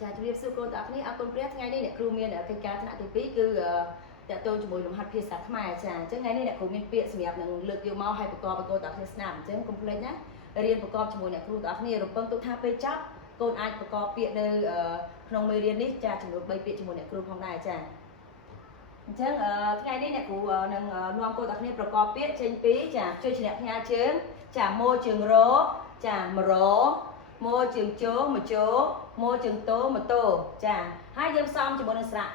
ចាជំរាបសួរកូនទាំងអស់គ្នាអរគុណព្រះថ្ងៃនេះអ្នកគ្រូមានកិច្ចការថ្នាក់ទី2គឺតើតូនជាមួយលំហាត់ភាសាខ្មែរចាអញ្ចឹងថ្ងៃនេះអ្នកគ្រូមានពាក្យសម្រាប់នឹងលើកយកមកឲ្យប្រកបឲ្យកូនទាំងអស់គ្នាស្ដាប់អញ្ចឹងកុំភ្លេចណារៀនប្រកបជាមួយអ្នកគ្រូទាំងអស់គ្នារំពឹងទុកថាពេលចប់កូនអាចប្រកបពាក្យនៅក្នុងមេរៀននេះចាចំនួន3ពាក្យជាមួយអ្នកគ្រូផងដែរចាអញ្ចឹងថ្ងៃនេះអ្នកគ្រូនឹងនាំកូនទាំងអស់គ្នាប្រកបពាក្យចេញពីចាជួយឈ្នះផ្ញើជើងចាម៉ូជើងរចា100ម៉ូជើងជោ1ជោម៉ូជើងតូ1តូចាហើយយើងផ្សំជាមួយនឹងស្រៈ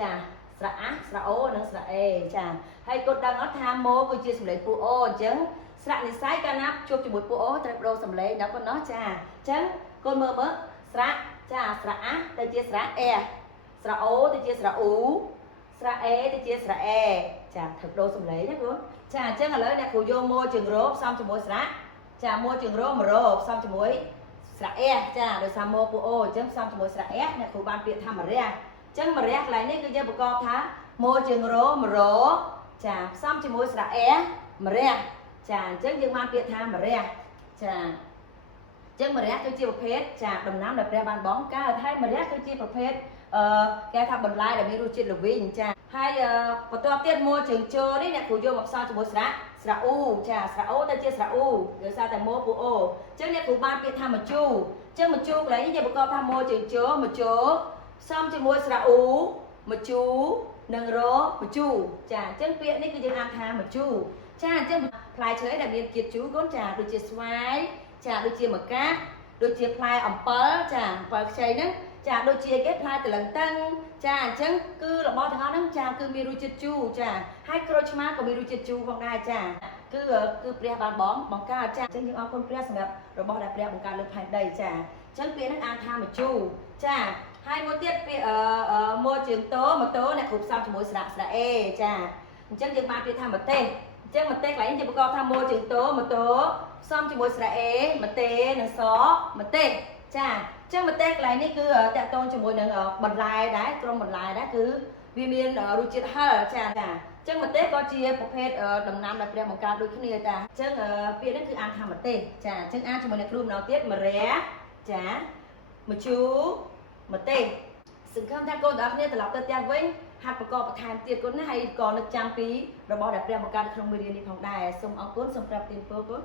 ចាស្រៈអាស្រៈអូនិងស្រៈអេចាហើយកូនដឹងអត់ថាម៉ូគឺជាសម្លេងពួកអូអញ្ចឹងស្រៈនិស័យកាលណាជួបជាមួយពួកអូត្រូវបដូរសម្លេងដល់ប៉ុណ្ណោះចាអញ្ចឹងកូនមើលស្រៈចាស្រៈអាទៅជាស្រៈអេស្រៈអូទៅជាស្រៈអ៊ូស្រៈអេទៅជាស្រៈអេចាត្រូវបដូរសម្លេងណាកូនចាអញ្ចឹងឥឡូវអ្នកគ្រូយកម៉ូជើងរផ្សំជាមួយស្រៈចាម៉ូជើងរ100ផ្សំជាមួយស្រៈអេចាដោយសារម៉ូពួកអូអញ្ចឹងផ្សំជាមួយស្រៈអេអ្នកគ្រូបានពាក្យថាម្រះអញ្ចឹងម្រះកន្លែងនេះគឺយើងប្រកបថាម៉ូជើងរ100ចាផ្សំជាមួយស្រៈអេម្រះចាអញ្ចឹងយើងបានពាក្យថាម្រះចាអញ្ចឹងម្រះគឺជាប្រភេទចាដំណាំដែលព្រះបានបងកើតហើយម្រះគឺជាប្រភេទគេថាបន្លែដែលមានរសជាតិល្វីងចាហើយបន្ទាប់ទៀតម៉ូជើងជោនេះអ្នកគ្រូយកមកផ្សំជាមួយស្រៈអ៊ូចាស្រៈអូទៅជាស្រៈអ៊ូដោយសារតែម៉ូពួកអូអញ្ចឹងអ្នកគ្រូបានពាក្យថាម្ជូរអញ្ចឹងម្ជូរកន្លែងនេះយើងប្រកបថាម៉ូជើងជោម្ជូរផ្សំជាមួយស្រៈអ៊ូម្ជូរនិងរម្ជូរចាអញ្ចឹងពាក្យនេះគឺយើងអានថាម្ជូរចាអញ្ចឹងផ្លែឈើដែលមានជាតិជូរកូនចាដូចជាស្វាយចាដូចជាម្កាស់ដូចជាផ្លែអំពិលចាអំពិលខ្ចីហ្នឹងចាដូចជាគេផ្លែតលឹងតឹងចាអញ្ចឹងគឺរបស់ទាំងអស់ហ្នឹងចាគឺមានរសជាតិជូរចាហើយក្រូចឆ្មាក៏មានរសជាតិជូរផងដែរចាគឺព្រះបានបង្កើតចាអញ្ចឹងយើងអរគុណព្រះសម្រាប់របស់ដែលព្រះបង្កើតលើផែនដីចាអញ្ចឹងពាក្យហ្នឹងអានថាម្ជូរចាហើយមួយទៀតពាក្យម៉ូជើងតូម៉ូតូអ្នកគ្រូផ្សំជាមួយស្រៈអេចាអញ្ចឹងយើងបានពាក្យថាម្ទេសអញ្ចឹងម្ទេសកន្លែងនេះយើងប្រកបថាម៉ូជើងតូម៉ូតូផ្សំជាមួយស្រៈអេម្ទេសនិងសម្ទេសចាអញ្ចឹងម្ទេសកន្លែងនេះគឺតកតងជាមួយនឹងបន្លែដែរក្រុមបន្លែដែរគឺវាមានរសជាតិហឹរចាអញ្ចឹងម្ទេសក៏ជាប្រភេទដំណាំដែលព្រះបង្កើតដូចគ្នាតាអញ្ចឹងពាក្យនេះគឺអានថាម្ទេសចាអញ្ចឹងអានជាមួយនឹងគ្រូម្ដងទៀតម្រះចាម្ជូរម្ទេសសង្ឃឹមថាកូនទាំងអស់គ្នាត្រឡប់ទៅផ្ទះវិញហាត់ប្រកបបន្ថែមទៀតកូនណាហើយក៏នឹកចាំពីរបស់ដែលព្រះបង្កើតក្នុងមេរៀននេះផងដែរសូមអរគុណសូមប្រាប់ទានពរកូន